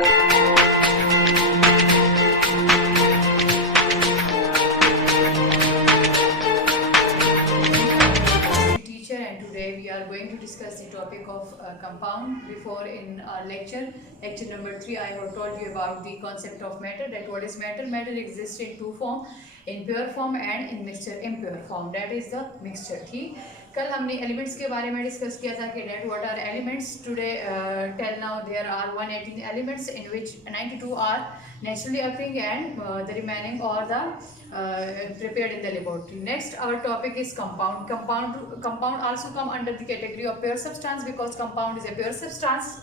Teacher, and today we are going to discuss the topic of compound. Before in our lecture number 3, I have told you about the concept of matter. That what is matter? Matter exists in two form, in pure form and in mixture impure form. That is the mixture. ठीक, कल हमने elements के बारे में discuss किया था कि that what are elements. Today tell now there are 118 elements in which 92 are naturally occurring and the remaining are the prepared in the laboratory. Next, our topic is compound. Compound also come under the category of pure substance because compound is a pure substance.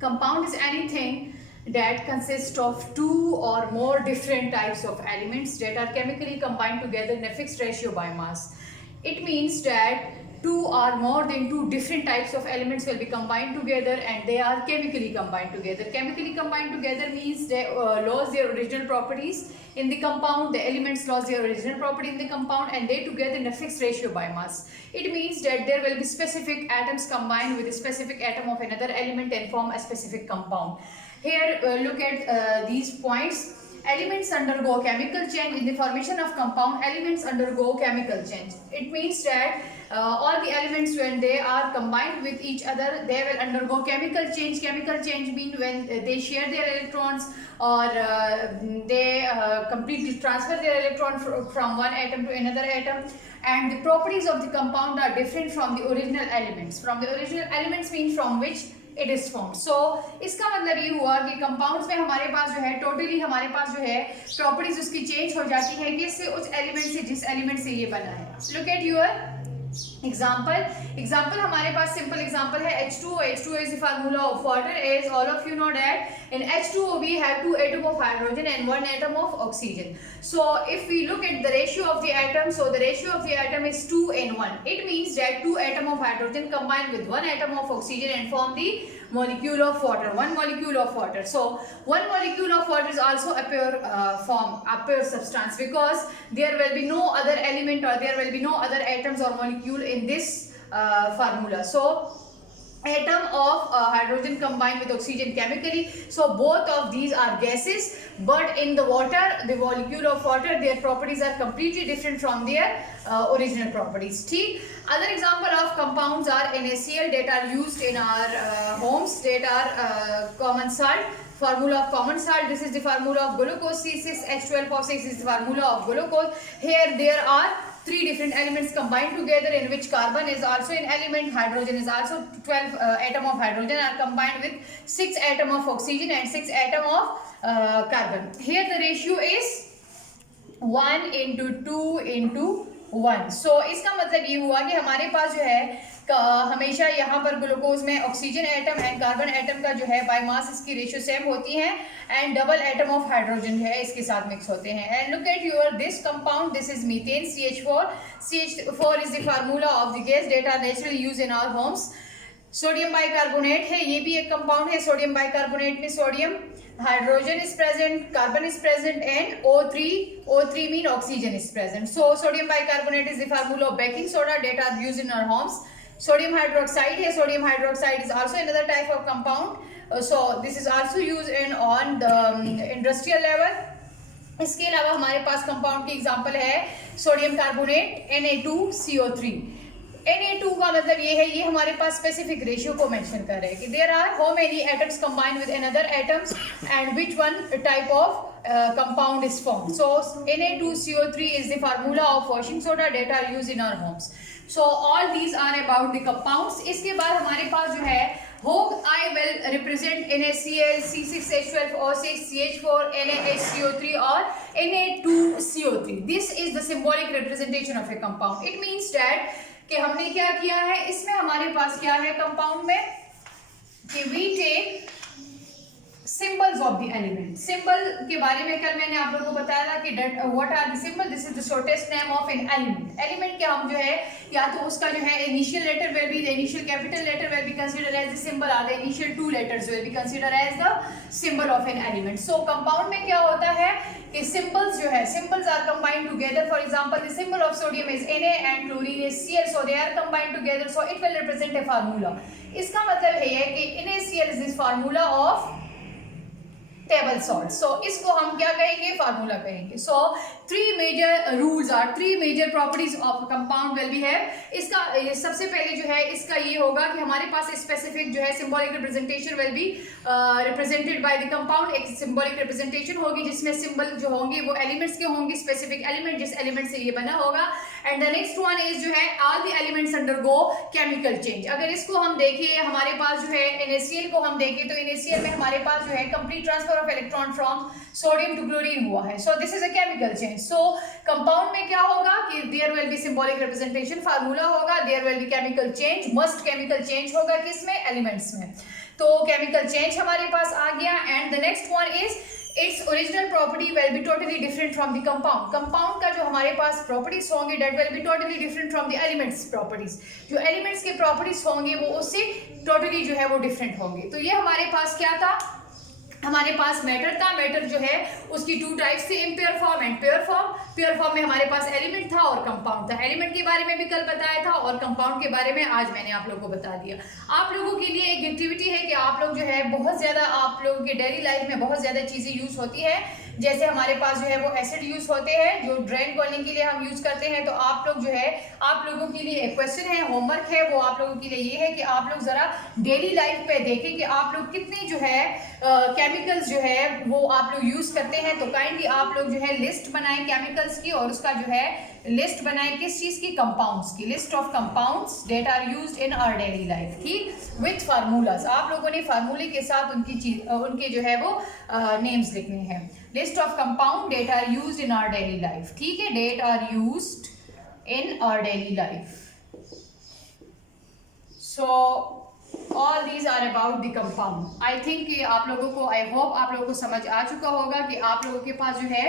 Compound is anything that consists of two or more different types of elements that are chemically combined together in a fixed ratio by mass. It means that two or more than two different types of elements will be combined together and they are chemically combined together. Chemically combined together means they lose their original properties in the compound. The elements lose their original property in the compound and they together in a fixed ratio by mass. It means that there will be specific atoms combined with a specific atom of another element and form a specific compound. Here look at these points. Elements undergo chemical change. In the formation of compound, elements undergo chemical change. It means that all the elements, when they are combined with each other, they will undergo chemical change. Chemical change means when they share their electrons or they completely transfer their electron from one atom to another atom, and the properties of the compound are different from the original elements. From the original elements means from which it is formed. So इसका मतलब ये हुआ कि compounds में हमारे पास जो है टोटली हमारे पास जो है प्रॉपर्टीज उसकी चेंज हो जाती है किससे, उस एलिमेंट से जिस एलिमेंट से ये बना है. लुक एट योर example हमारे पास सिंपल एग्जांपल है H2O. H2O is the formula of water. As all of you know that in H2O we have two atoms of hydrogen and one atom of oxygen. So if we look at the ratio of the atom, so the ratio of the atom is 2 and 1. It means that two atoms of hydrogen combine with one atom of oxygen and form the molecule of water, one molecule of water. So one molecule of water is also a pure form, a pure substance, because there will be no other element or there will be no other atoms or molecule in this formula. So atom of hydrogen combined with oxygen chemically, so both of these are gases, but in the water, the molecule of water, their properties are completely different from their original properties. ठीक, other example of compounds are NaCl that are used in our homes, that are common salt. Formula of common salt, this is the formula of glucose. C6H12O6 is the formula of glucose. Here there are three different elements combined together in which carbon is also an element, hydrogen is also 12 atom of hydrogen are combined with 6 atom of oxygen and 6 atom of carbon. Here the ratio is 1 into 2 into 1. So इसका मतलब ये हुआ कि हमारे पास जो है हमेशा यहाँ पर ग्लूकोज में oxygen atom and carbon atom का जो है बाय मास इसकी रेशियो सेम होती है and double atom of hydrogen है इसके साथ मिक्स होते हैं. And look at your this compound, this is methane CH4. CH4 is the formula of the gas that are naturally used in our homes. Sodium bicarbonate है, ये भी एक compound है. सोडियम बाइकार्बोनेट में sodium, hydrogen is present, carbon is present and O3 mean oxygen is present. So sodium bicarbonate is the formula of baking soda that are used in our homes. Sodium hydroxide है, sodium hydroxide is also another type of compound. So this is also used in on the industrial level. इसके अलावा हमारे पास compound की example है sodium carbonate Na2CO3. Na2 का मतलब ये है, ये हमारे पास स्पेसिफिक रेशियो को मेंशन कर रहे हैं कि there are how many atoms combined with another atoms and which one type of compound is formed. So Na2CO3 is the formula of washing soda that are used in our homes. So all these are about the compounds. इसके बाद हमारे पास जो है hope I will represent NaCl, C6H12O6, CH4, NaHCO3 or Na2CO3. This is the symbolic representation of a compound. It means that कि हमने क्या किया है, इसमें हमारे पास क्या है कंपाउंड में कि we take symbols of the element. Symbol के बारे में कल मैंने आप लोगों को बताया था कि what are the symbol? This is the shortest name of an element. Element क्या हम जो है या तो उसका जो है initial letter will be the initial capital letter will be considered as the symbol, or the initial two letters will be considered as the symbol of an element. So compound में क्या होता है कि symbols जो है symbols are combined together. For example, the symbol of sodium is Na and chlorine is Cl, so they are combined together, so it will represent a formula. इसका मतलब है कि NaCl is this formula of table salt. So इसको हम क्या कहेंगे, formula कहेंगे। So 3 major rules are 3 major properties of compound will be है। इसका सबसे पहले जो है इसका ये होगा कि हमारे पास स्पेसिफिक जो है symbolic representation will be represented by the compound. एक सिंबॉलिक रिप्रेजेंटेशन होगी जिसमें सिंबल जो होंगे वो एलिमेंट्स के होंगे, स्पेसिफिक एलिमेंट जिस एलिमेंट से ये बना होगा। And the next one is जो है all the elements undergo chemical change. अगर इसको हम देखिए, हमारे पास जो है NaCl को हम देखें तो NaCl में हमारे पास जो है complete transfer of electron from sodium to chlorine हुआ है। So this is a chemical change. So compound में क्या होगा कि there will be symbolic representation, formula होगा, there will be chemical change, must chemical change होगा किसमें, एलिमेंट्स में। तो केमिकल चेंज हमारे पास आ गया। And the next one is its original property will be totally different from the compound। compound का जो हमारे पास properties होंगे that will be totally different from the elements properties। जो elements के properties होंगे वो उससे totally जो है वो different होंगे। तो ये हमारे पास क्या था, हमारे पास मैटर था। मैटर जो है उसकी 2 टाइप्स थे, impure form and pure form. Pure form में हमारे पास एलिमेंट था और कंपाउंड था। एलिमेंट के बारे में भी कल बताया था और कंपाउंड के बारे में आज मैंने आप लोगों को बता दिया। आप लोगों के लिए एक एक्टिविटी है कि आप लोग जो है बहुत ज़्यादा आप लोगों के डेली लाइफ में बहुत ज़्यादा चीज़ें यूज़ होती है। जैसे हमारे पास जो है वो एसिड यूज़ होते हैं जो ड्रेन करने के लिए हम यूज़ करते हैं। तो आप लोग जो है, आप लोगों के लिए एक क्वेश्चन है, होमवर्क है, वो आप लोगों के लिए ये है कि आप लोग ज़रा डेली लाइफ पे देखें कि आप लोग कितने जो है केमिकल्स जो है वो आप लोग यूज़ करते हैं। तो काइंडली आप लोग जो है लिस्ट बनाएं केमिकल्स की, और उसका जो है लिस्ट बनाएं किस चीज़ की, कंपाउंड्स की। List of compounds that are used in our daily life, ठीक, विथ फार्मूलाज। आप लोगों ने फार्मूले के साथ उनके जो है वो नेम्स लिखने हैं। List of compound that are used in our daily life, ठीक है, that are used in our daily life. So all these are about the compound। I think कि आप लोगों को, I hope आप लोगों को समझ आ चुका होगा कि आप लोगों के पास जो है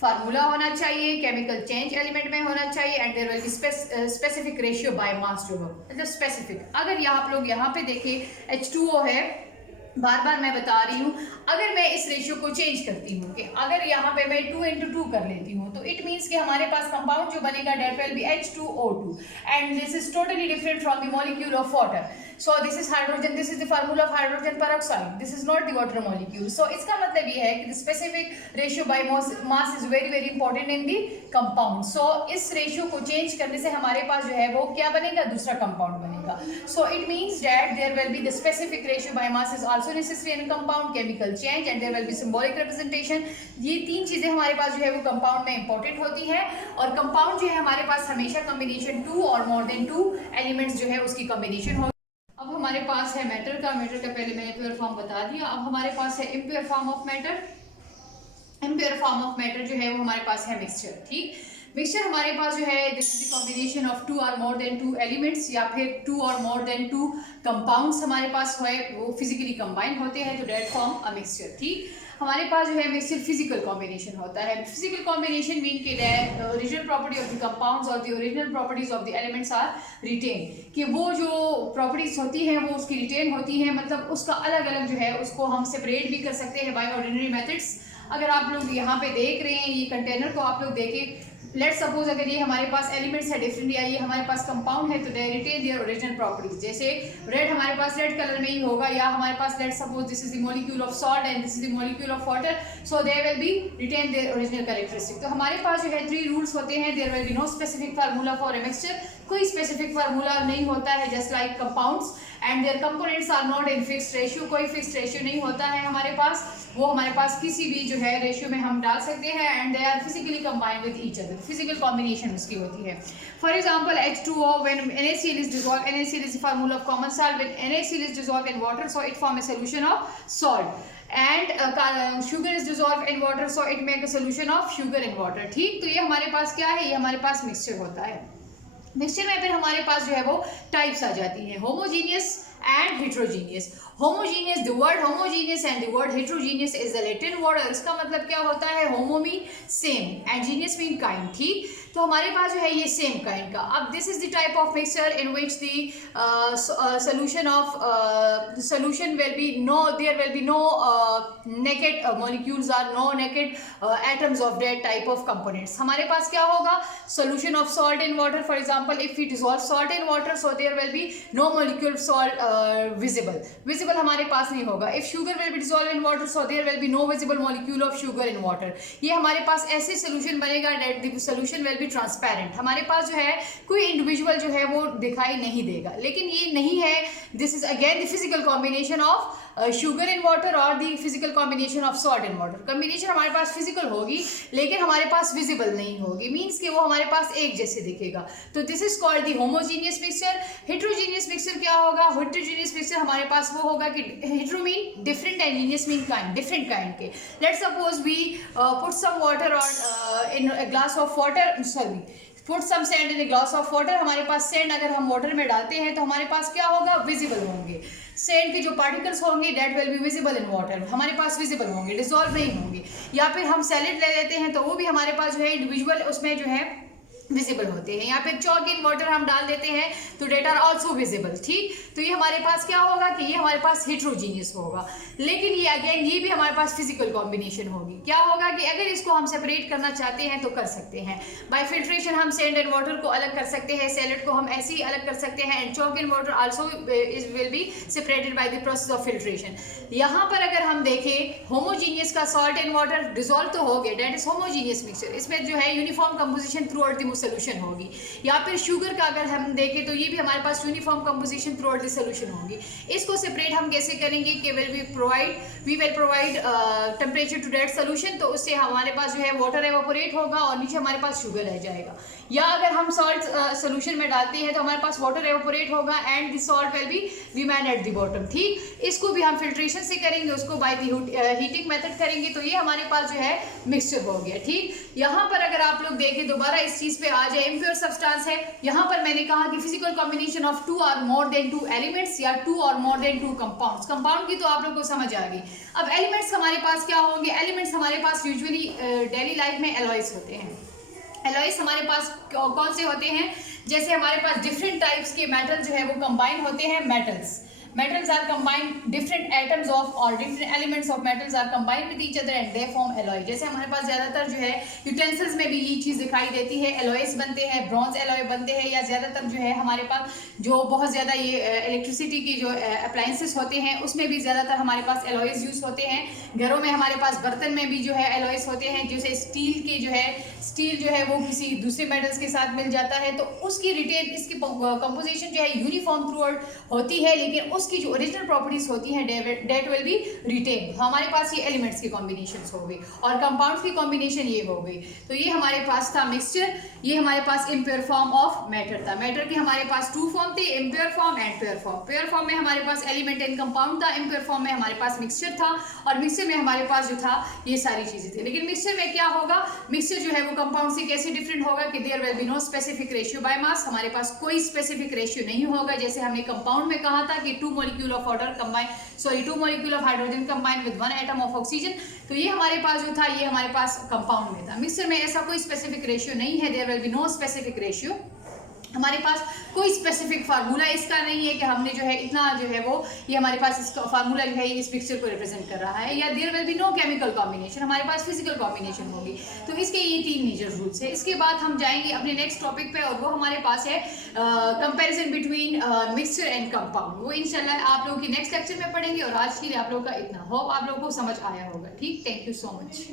फार्मूला होना चाहिए, केमिकल चेंज एलिमेंट में होना चाहिए, and there will be specific ratio by mass जो हो, मतलब स्पेसिफिक। अगर आप लोग यहाँ पे देखें H2O है, बार बार मैं बता रही हूँ, अगर मैं इस रेशियो को चेंज करती हूँ कि अगर यहाँ पे मैं 2:2 कर लेती हूँ तो इट मीन्स कि हमारे पास कंपाउंड जो बनेगा that will be H2O2 and this is totally different from the molecule of water. So this is hydrogen, this is the formula of hydrogen peroxide, this is not the water molecule. So इसका मतलब ये है कि the specific ratio by mass is very very important in the compound. So इस ratio को change करने से हमारे पास जो है वो क्या बनेगा, दूसरा कंपाउंड बनेगा। So it means that there will be the specific ratio by mass is also necessary in compound, chemical change and there will be symbolic representation. ये 3 चीजें हमारे पास जो है वो कंपाउंड में इंपॉर्टेंट होती है। और कंपाउंड जो है हमारे पास हमेशा कॉम्बिनेशन 2 और मोर देन 2 एलिमेंट्स जो है उसकी कॉम्बिनेशन होगी। अब हमारे पास है मैटर का पहले मैंने प्योर फॉर्म बता दिया। अब हमारे पास है impure form of matter. Impure form of matter जो है वो हमारे पास है मिक्सचर, ठीक। मिक्सचर हमारे पास जो है this is the combination of 2 और मोर देन 2 एलिमेंट्स, या फिर 2 और मोर देन 2 कंपाउंड्स हमारे पास है वो फिजिकली कंबाइन होते हैं, तो दैट फॉर्म अ मिक्सचर, ठीक। हमारे पास जो है मिक्सचर फिजिकल कॉम्बिनेशन होता है। फिजिकल कॉम्बिनेशन मीन के the original property of the compounds और the original properties of the elements are retain, कि वो जो प्रॉपर्टीज होती हैं वो उसकी रिटेन होती हैं, मतलब उसका अलग अलग जो है उसको हम सेपरेट भी कर सकते हैं बाय ऑर्डिनरी मेथड्स। अगर आप लोग यहाँ पे देख रहे हैं ये कंटेनर को आप लोग देखें, लेट्स सपोज अगर ये हमारे पास एलिमेंट्स है डिफरेंट या ये हमारे पास कंपाउंड है तो they retain their original properties. जैसे रेड हमारे पास रेड कलर में ही होगा, या हमारे पास let's suppose this is the molecule of salt and this is the molecule of water, so they will be retain their original characteristic. तो हमारे पास जो है 3 रूल्स होते हैं। There will be no specific formula for a mixture, कोई specific formula नहीं होता है just like compounds, and their components are not in fixed ratio, कोई फिक्स्ड रेशियो नहीं होता है हमारे पास, वो हमारे पास किसी भी जो है रेशियो में हम डाल सकते हैं, and they are physically combined with each other, physical combination उसकी होती है। For example H2O when NaCl is dissolved, NaCl is the formula of common salt, when NaCl is dissolved in water so it form a solution of salt, and sugar is dissolved in water so it make a solution of sugar in water, ठीक। तो ये हमारे पास क्या है, ये हमारे पास mixture होता है। मिक्सचर में फिर हमारे पास जो है वो टाइप्स आ जाती हैं, homogeneous and heterogeneous. Homogeneous, the word homogeneous and the word heterogeneous is the Latin word, इसका मतलब क्या होता है, homo mean same and genius mean kind, ठीक। तो हमारे पास जो है ये सेम काइंड का। अब this is the type of mixture in which the solution will be no, there will be no naked molecules or no naked atoms of that type of components। हमारे पास क्या होगा, solution of salt in water, for example if we dissolve salt in water so there will be no molecule of salt visible हमारे पास नहीं होगा. If sugar will be dissolve in water so there will be no visible molecule of sugar in water. ये हमारे पास ऐसे solution बनेगा that the solution will be transparent. हमारे पास जो है कोई इंडिविजुअल जो है वो दिखाई नहीं देगा. लेकिन ये नहीं है. This is again the physical combination of sugar in water और the physical combination of salt in water. Combination हमारे पास फिजिकल होगी लेकिन हमारे पास विजिबल नहीं होगी. मीन्स कि वो हमारे पास एक जैसे दिखेगा. तो this is called the homogeneous mixture. Heterogeneous mixture क्या होगा? हेट्रोजीनियस मिक्सचर हमारे पास वो होगा कि hetero mean different and genius mean kind, different kind के. Let's suppose we put some water और in a glass of water, sorry put some sand in a glass of water. हमारे पास sand अगर हम वाटर में डालते हैं तो हमारे पास क्या होगा? विजिबल होंगे. सैंड के जो पार्टिकल्स होंगे that will be visible in water, हमारे पास विजिबल होंगे, डिसॉल्व नहीं होंगे. या फिर हम सैलेड ले लेते हैं तो वो भी हमारे पास जो है इंडिविजुअल उसमें जो है विजिबल होते हैं. यहाँ पे चॉक इन वाटर हम डाल देते हैं तो डेट आर ऑल्सो विजिबल. ठीक, तो ये हमारे पास क्या होगा कि ये हमारे पास हेट्रोजीनियस होगा. लेकिन ये अगेन ये भी हमारे पास फिजिकल कॉम्बिनेशन होगी. क्या होगा कि अगर इसको हम सेपरेट करना चाहते हैं तो कर सकते हैं. बाय फिल्ट्रेशन हम सैंड एंड वाटर को अलग कर सकते हैं, सैलेड को हम ऐसे ही अलग कर सकते हैं. And chalk in water also is will be separated by the process of filtration. यहाँ पर अगर हम देखें होमोजीनियस का सॉल्ट इन वाटर डिसॉल्व तो हो गया, डेट इज होमोजीनियस मिक्सचर. इसमें जो है uniform composition throughout the solution होगी. या फिर शुगर का अगर हम देखें तो ये भी हमारे पास uniform composition throughout the solution होगी. इसको सेपरेट हम कैसे करेंगे कि we will provide temperature to that solution. तो उससे हमारे पास जो है वाटर एवापोरेट होगा और नीचे हमारे पास शुगर रह जाएगा. या अगर हम सॉल्ट सोल्यूशन में डालते हैं तो हमारे पास वाटर एवापोरेट होगा and the salt will be remain at the bottom. ठीक, इसको भी हम फिल्ट्रेशन से करेंगे, उसको बाय द हीटिंग मेथड करेंगे. तो ये हमारे पास जो है मिक्सचर हो गया. ठीक, यहाँ पर अगर आप लोग देखें दोबारा इस चीज पे आ जाए, इम्प्योर सब्सटेंस है. यहाँ पर मैंने कहा कि फिजिकल कॉम्बिनेशन ऑफ 2 और मोर देन 2 एलिमेंट्स या 2 और मोर देन 2 कंपाउंड्स. कंपाउंड की तो आप लोग को समझ आ गई. अब एलिमेंट्स हमारे पास क्या होंगे? एलिमेंट्स हमारे पास यूजुअली डेली लाइफ में एलॉयज होते हैं. एलॉयज हमारे पास कौन से होते हैं? जैसे हमारे पास डिफरेंट टाइप्स के मेटल जो है वो कंबाइन होते हैं. Metals are combined, different atoms of or different elements of metals are combined with each other and they form alloy. जैसे हमारे पास ज़्यादातर जो है यूटेंसिल्स में भी ये चीज़ दिखाई देती है. एलॉयस बनते हैं, ब्रॉन्ज एलॉय बनते हैं. या ज़्यादातर जो है हमारे पास जो बहुत ज़्यादा ये इलेक्ट्रिसिटी की जो अप्लायंसेस होते हैं उसमें भी ज़्यादातर हमारे पास एलॉयस यूज़ होते हैं. घरों में हमारे पास बर्तन में भी जो है एलॉयस होते हैं. जैसे स्टील जो है वो किसी दूसरे मेटल्स के साथ मिल जाता है तो उसकी रिटेन इसकी कंपोजिशन जो है यूनिफॉर्म थ्रू आउट होती है, लेकिन उसकी जो ओरिजिनल प्रॉपर्टीज होती हैं डेट विल बी रिटेन. हमारे पास ये एलिमेंट्स की कॉम्बिनेशंस हो गई और कंपाउंड्स की कॉम्बिनेशन ये हो गई. तो ये हमारे पास था मिक्सचर. ये हमारे पास इम्प्योर फॉर्म ऑफ मैटर था. मैटर के हमारे पास 2 फॉर्म थे, impure form and pure form. Pure form में हमारे पास एलिमेंट एंड कंपाउंड था. इम्प्योर फॉर्म में हमारे पास मिक्सचर था और मिक्सचर में हमारे पास जो था ये सारी चीजें थी. लेकिन मिक्सचर में क्या होगा? मिक्सचर जो है वो कंपाउंड से कैसे डिफरेंट होगा कि there will be no specific ratio by mass. हमारे पास कोई स्पेसिफिक रेशियो नहीं होगा. जैसे हमने कंपाउंड में कहा था कि 2 molecule of water two molecule of hydrogen combine with 1 atom of oxygen. तो ये हमारे पास जो था ये हमारे पास कंपाउंड में था. मिक्सचर में ऐसा कोई स्पेसिफिक रेशियो नहीं है. There will be no specific ratio. हमारे पास कोई स्पेसिफिक फार्मूला इसका नहीं है कि हमने जो है इतना जो है वो ये हमारे पास इसका फार्मूला जो है इस पिक्चर को रिप्रेजेंट कर रहा है. या there will be no chemical combination. हमारे पास फिजिकल कॉम्बिनेशन होगी. तो इसके ये 3 मेजर रूल्स है. इसके बाद हम जाएंगे अपने नेक्स्ट टॉपिक पे और वो हमारे पास है comparison between mixture and compound. वो इंशाल्लाह आप लोगों की नेक्स्ट लेक्चर में पढ़ेंगे. और आज के लिए आप लोगों का इतना होप आप लोगों को समझ आया होगा. ठीक, थैंक यू सो मच.